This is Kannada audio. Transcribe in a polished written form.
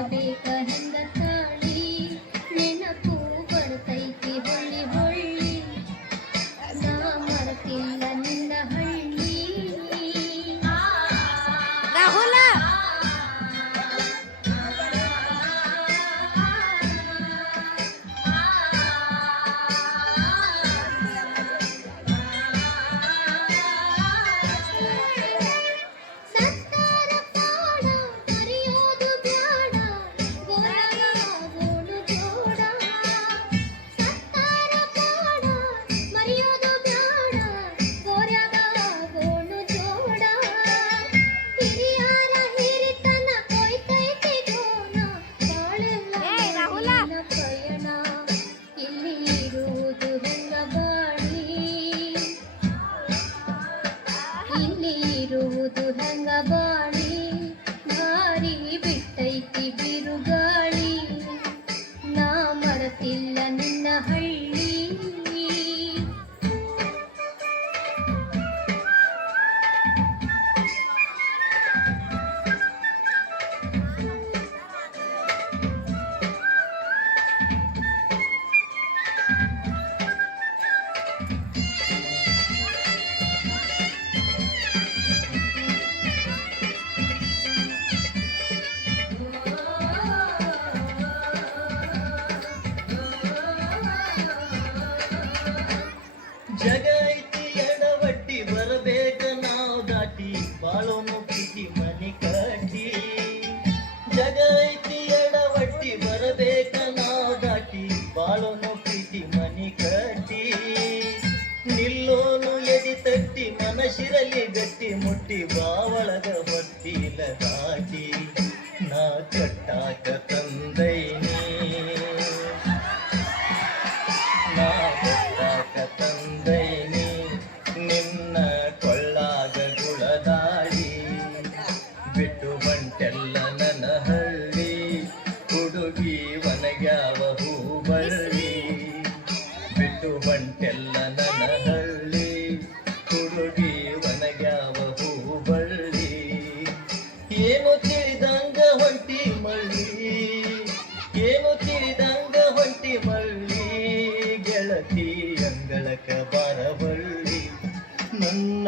ಬರಬೇಕ ಹೆಂಗ ತಾಳಿ ನೆನಪು ಬರ್ತೈತಿ ಹೊಳ್ಳಿ ಹೊಳ್ಳಿ ನಾ ಮರೆತಿಲ್ಲ ನಿನ್ನ ಹಳ್ಳಿ ರಾಹುಲ ಸತ್ತಾರ ಪಾಡ ಮರೆಯೋದು ಬ್ಯಾಡ ಗೋಳಾಗೋಣು ಜೋಡ ಸತ್ತಾರ ಪಾಡ ಮರೆಯೋದು ಬ್ಯಾಡ ಗೋರ್ಯಾಗೋಣು ಜೋಡ ಹಿರಿಯರ ಹಿರಿತನ ಕೊಯ್ತೈತಿ ಗೋಣ ಬಾಳೆಲ್ಲ ರಾಹುಲ. ನಿನ್ನ ಪಯಣ ಇಲ್ಲಿ ಇರುವುದು ಹೆಂಗ ಬಾಳಿ ಇಲ್ಲಿ ಇರುವುದು ಹೆಂಗ ಬಾಳಿ ಭಾರಿ ಬಿಟ್ಟೈತಿ ಬಿರುಗಾಳಿ ನಾ ಮರೆತಿಲ್ಲ ನಿನ್ನ ಹಳ್ಳಿ ಜಗ ಐತಿ ಎಡವಟ್ಟಿ ಬರಬೇಕ ನಾವು ದಾಟಿ ಬಾಳೋನು ಪ್ರೀತಿ ಮನಿ ಕಟ್ಟಿ ಜಗ ಐತಿ ಎಡವಟ್ಟಿ ಬರಬೇಕ ನಾವು ದಾಟಿ ಬಾಳೋನು ಪ್ರೀತಿ ಮನಿ ಕಟ್ಟಿ ನಿಲ್ಲೋನು ಎದಿ ತಟ್ಟಿ ಮನಸ್ಸಿರಲಿ ಗಟ್ಟಿ ಮುಟ್ಟಿ ಬಾವಳಗ ಹೊತ್ತಿಲ ದಾಟಿ ನಾ ಕಟ್ಟಾಕ ತಂದೈನಿ ನಾ ಕಟ್ಟಾಕ ತಂದೈನಿ ನಿನ್ನ ಕೊಳ್ಳಾಗ ಗುಳದಾಡಿ ಬಿಟ್ಟು ಬಂಟೆಲ್ಲ ನನ್ನ ಹಳ್ಳಿ ಹುಡುಗಿ ಒಣಗ್ಯಾವ ಹೂಬಳ್ಳಿ ಬಿಟ್ಟು ಬಂಟೆಲ್ಲ ನನ್ನ ಹಳ್ಳಿ ಹುಡುಗಿ ಒಣಗ್ಯಾವ ಹೂಬಳ್ಳಿ ಏನು ತಿಳಿದಂಗ ಹೊಂಟಿ ಮಳ್ಳಿ ಏನು ತಿಳಿದಂಗ ಹೊಂಟಿ ಮಳ್ಳಿ ಗೆಳತಿ ಅಂಗಳಕ ಬರಬಳ್ಳಿ ನನ್ನ